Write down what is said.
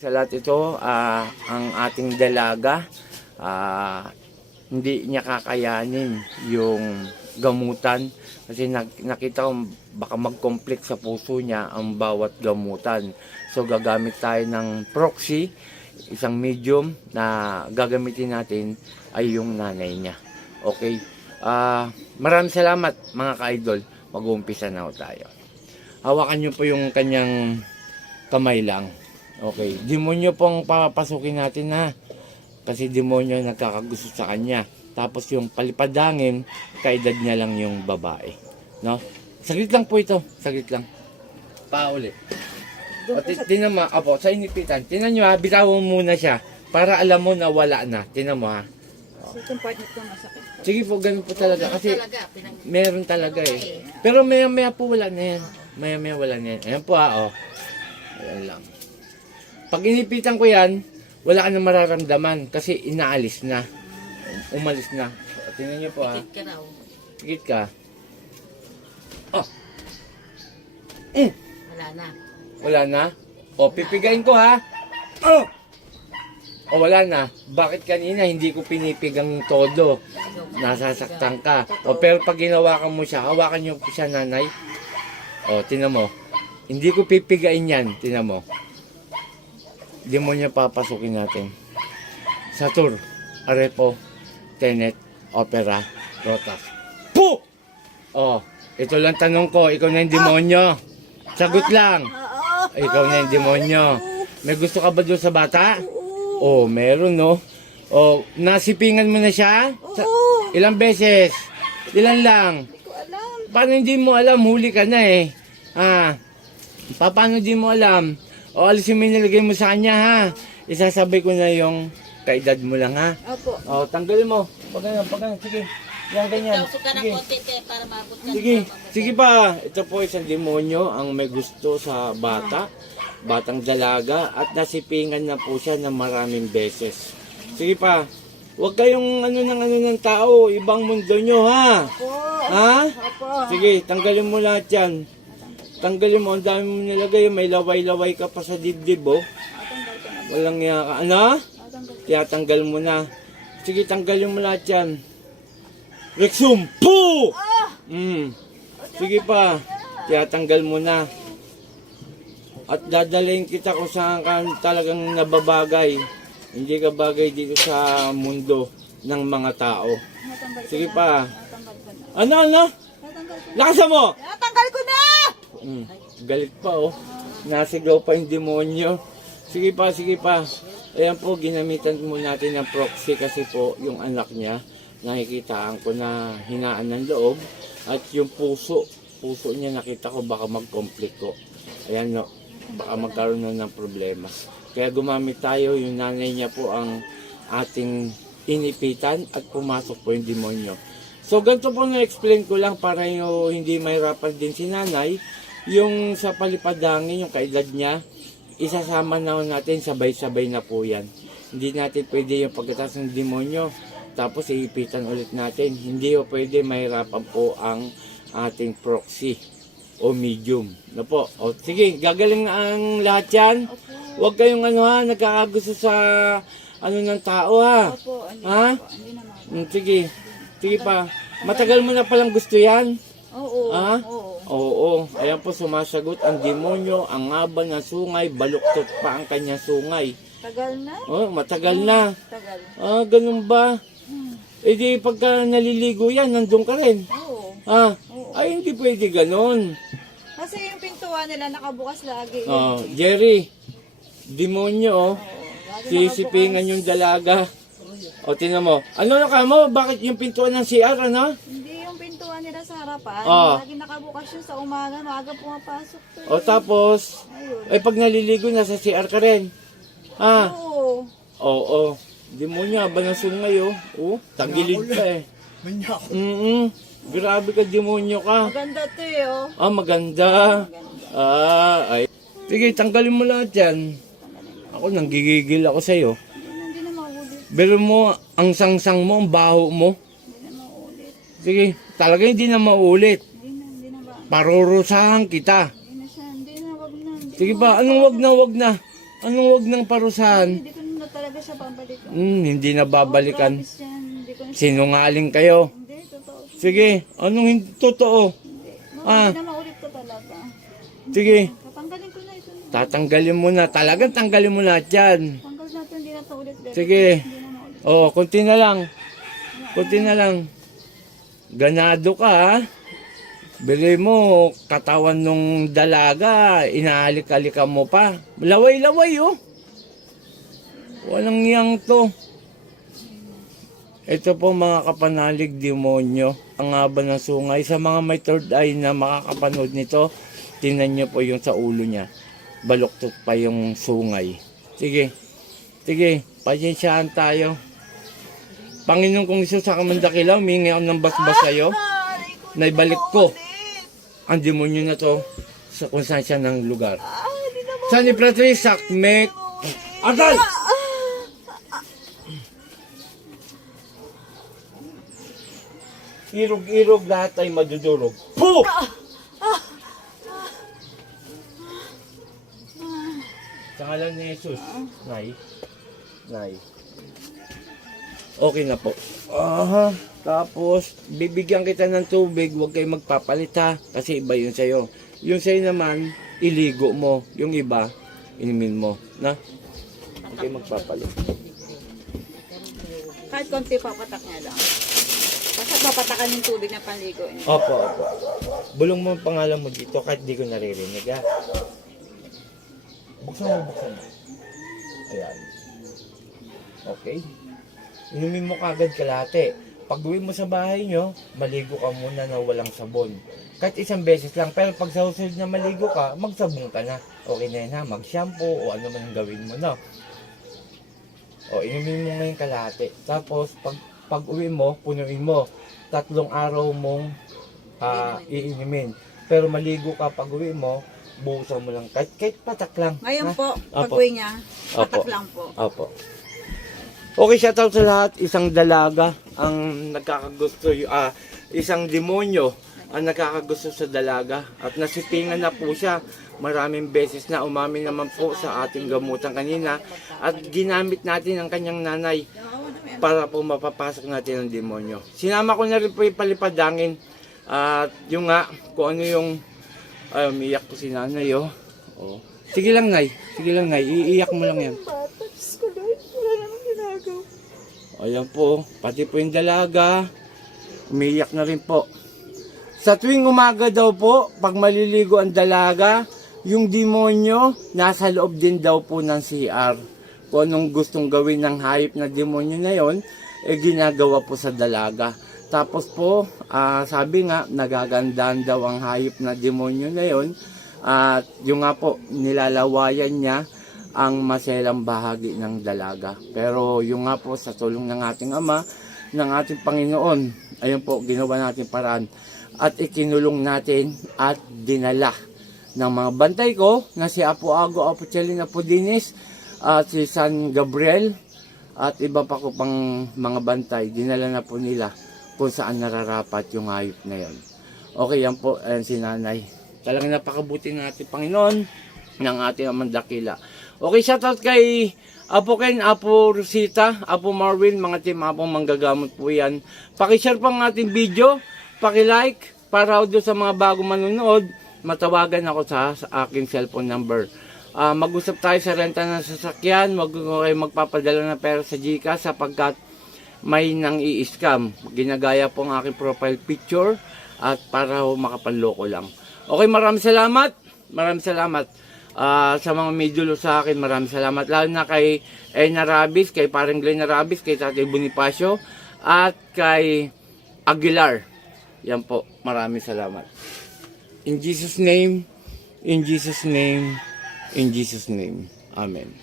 Sa lahat ito, ang ating dalaga, hindi niya kakayanin yung gamutan kasi nakita ko baka mag-conflict sa puso niya ang bawat gamutan. So gagamit tayo ng proxy, isang medium na gagamitin natin ay yung nanay niya. Okay, maraming salamat mga ka-idol. Mag-uumpisa na tayo. Hawakan niyo po yung kanyang kamay lang. Okay, demonyo pong papasukin natin na kasi demonyo nagkakagusto sa kanya. Tapos yung palipadangin, kaedad niya lang yung babae. No? Saglit lang po ito, saglit lang. Paulit. Tinan mo, apo, sa inipitan. Tinan nyo ha, bitawan muna siya para alam mo na wala na. Tinan mo ha. So, itong part nito masakit. Sige po, ganun po talaga. Kasi meron talaga eh. Pero maya po wala na yan. Maya wala na yan. Ayan po ha, oh. Ayan lang. Pag inipitan ko yan, wala ka na mararamdaman kasi inaalis na. Umalis na. Tingnan niyo po ha. Tikit ka raw. Tikit ka. Oh. Wala na. Wala na? O, pipigain ko ha. Oh. O, wala na. Bakit kanina hindi ko pinipigang todo? Nasasaktan ka. O, pero pag ginawakan mo siya, hawakan niyo po siya nanay. O, tinan mo. Hindi ko pipigain yan. Tinan mo. Demonyo papasukin natin. Satur, Arepo, Tenet, Opera, Rotas. Po! Oh, ito lang tanong ko. Ikaw na yung demonyo. Sagot lang. Ikaw na yung demonyo. May gusto ka ba doon sa bata? Oh, meron no. Oh, nasipingan mo na siya? Ilang beses? Ilan lang? Paano hindi mo alam? Huli ka na eh. Paano hindi mo alam? O, alisin mo yung nilagay mo sa kanya, ha? Isasabay ko na yung kaedad mo lang, ha? Opo. O, tanggalin mo. Pag ganyan. Sige. Yan, ganyan. Sige. Para maabot ka. Sige pa. Ito po isang demonyo ang may gusto sa bata. Batang dalaga. At nasipingan na po siya ng maraming beses. Sige pa. Huwag kayong ng tao. Ibang mundo nyo, ha? Opo. Ha? Opo. Sige, tanggalin mo lahat yan. Tanggalin mo, ang dami mo nilagay, may laway-laway ka pa sa dibdib, oh. Walang iya ka. Ano? Kaya tanggal mo na. Sige, tanggalin mo lahat yan. Rexum! Po! Sige pa. Kaya tanggal mo na. At dadalhin kita kung saan ka talagang nababagay. Hindi ka bagay dito sa mundo ng mga tao. Sige pa. Ano? Lakasan mo! Natanggal ko na! Galit pa oh. Nasigaw pa yung demonyo. Sige pa. Ayan po, ginamitan mo natin ng proxy kasi po yung anak niya, nakikitaan ko na hinaan ng loob. At yung puso niya nakita ko baka mag-conflict ko. Ayan no, baka magkaroon na ng problema. Kaya gumamit tayo, yung nanay niya po ang ating inipitan at pumasok po yung demonyo. So ganito po na-explain ko lang para yung hindi mahirapan din si nanay. Yung sa palipadangin, yung kaedad niya, isasama na natin, sabay-sabay na po yan. Hindi natin pwede yung pagkatas ng demonyo, tapos iipitan ulit natin. Hindi po pwede, mahirapan po ang ating proxy o medium. No po? O, sige, gagaling ang lahat yan. Huwag kayong nagkakagusto sa ng tao ha. Ha? Sige pa. Matagal mo na palang gusto yan. Oo. Ha? Oo. Ayan po sumasagot ang demonyo, ang haba ng sungay, baluktot pa ang kanyang sungay. Tagal na? Oh, matagal na. Tagal. Ganun ba? Eh di pagka naliligo yan, nandun ka rin. Oo. Ay hindi pwede ganun. Kasi yung pintuan nila nakabukas lagi. Jerry, demonyo Lagi sisipingan yung dalaga. O, tinan mo. Ano na ka mo? Bakit yung pintuan ng CR, ano? Hindi yung pintuan nila sa harapan. Lagi nakabukas yun sa umaga. Maaga pumapasok to. O, tapos, Ayun. pag naliligo, nasa CR ka rin. Oo. Oo. Demonyo, ba ng sungay, oh. Tagilid ka eh. Grabe ka, demonyo ka. Maganda to eh, oh. Maganda. Ay. Sige, tanggalin mo lahat yan. Ako, nanggigigil ako sa'yo. Hindi na maulit. Pero mo, ang sangsang mo, ang baho mo. Hindi na maulit. Sige, talaga hindi na maulit. Hindi na ba? Parurusahan kita. Hindi na siya. Hindi na, wag na. Sige ba, anong wag na? Anong wag ng parusahan? Hindi ko na talaga siya babalikan. Hindi na babalikan. Promise yan. Hindi ko na Sinungaling kayo. Hindi, totoo. Sige, anong hindi totoo? Hindi. Ah. Hindi na maulit to talaga. Sige, Tatanggalin ko na ito. tatanggalin mo na. Talagang tanggalin mo lahat yan. Tanggal natin, hindi na to ulit. Sige. Hindi na maulit. Oh, kunti na lang. Kunti na lang. Ganado ka, ha? Bili mo, katawan nung dalaga, inaalik-alikan mo pa. Laway-laway, oh. Walang yang to. Ito po mga kapanalig demonyo. Ang haba ng sungay. Sa mga may third eye na makakapanood nito, tingnan nyo po yung sa ulo niya. Baluktot pa yung sungay. Sige. Sige, pasyensyahan tayo. Panginoon kong Isus sa kamandakilaw, humingi ako ng basbas sa'yo. Naibalik ko ang demonyo na to sa kung saan siya ng lugar. San ni Pratri, Sakmek, Atal! Irog-irog lahat ay madudurog. Puh! Sa ngalan ni Jesus, Nay. Nay. Okay na po. Aha. Tapos, bibigyan kita ng tubig, huwag kayo magpapalit ha, kasi iba yun sa'yo. Yung sa'yo naman, iligo mo. Yung iba, inumin mo. Na? Huwag kayo magpapalit. Kahit konti papatak niya lang. Basta papatakan yung tubig na panligo. Opo, opo. Bulong mo ang pangalan mo dito kahit di ko naririnig ha. Buksan mo, buksan mo. Ayan. Okay. Inumin mo kagad kalate. Pag uwi mo sa bahay nyo, maligo ka muna na walang sabon. Kahit isang beses lang, pero pag sa susunod na maligo ka, magsabon ka na. Okay na yun ha, mag-shampoo o ano man ang gawin mo na. O, inumin mo ngayon kalahati. Tapos, pag uwi mo, punuin mo. 3 araw mong iinumin. Pero maligo ka pag uwi mo, buhusan mo lang. Kahit patak lang. Ngayon ha? po, Opo. pag-uwi niya, patak Opo. lang po. Opo. Okay, shoutout sa lahat. Isang dalaga ang nagkakagusto, isang demonyo ang nakakagusto sa dalaga at nasipingan na po siya maraming beses na. Umamin naman po sa ating gamutan kanina at ginamit natin ang kanyang nanay para po mapapasok natin ang demonyo. Sinama ko na rin po yung palipadangin at yung nga kung ano yung umiyak ko si nanay oh. Oh. Sige lang nay, iiyak mo lang yan. Ayan po, pati po yung dalaga, umiiyak na rin po. Sa tuwing umaga daw po, pag maliligo ang dalaga, yung demonyo, nasa loob din daw po ng CR. Kung anong gustong gawin ng hayop na demonyo na yon, ginagawa po sa dalaga. Tapos po, sabi nga, nagagandaan daw ang hayop na demonyo na yon. At yung nga po, nilalawayan niya ang maselang bahagi ng dalaga. Pero yung nga po sa tulong ng ating Ama, ng ating Panginoon, ayun po, ginawa natin paraan at ikinulong natin at dinala ng mga bantay ko na si Apo Ago, Apo Chelin, Apo Dinis at si San Gabriel at iba pa ko pang mga bantay. Dinala na po nila kung saan nararapat yung hayop na yon. Okay, yan po, ayan si nanay. Talagang napakabuti ng ating Panginoon, ng ating Amang Dakila. Okay, shoutout kay Apo Ken, Apo Rosita, Apo Marvin, mga team Apo Manggagamot po yan. Pakishare pa ang ating video, pakilike, para doon sa mga bago manonood, matawagan ako sa aking cellphone number. Mag-usap tayo sa renta ng sasakyan, wag ko kayo magpapadala ng pera sa GCash sapagkat may nang i-scam. Ginagaya po ang aking profile picture at para makapanloko lang. Okay, maraming salamat. Maraming salamat. Sa mga may dulo sa akin, maraming salamat. Lalo na kay Ena Rabis, kay parang Glenn Rabis, kay Tatay Bonifacio, at kay Aguilar. Yan po, maraming salamat. In Jesus' name, in Jesus' name, in Jesus' name. Amen.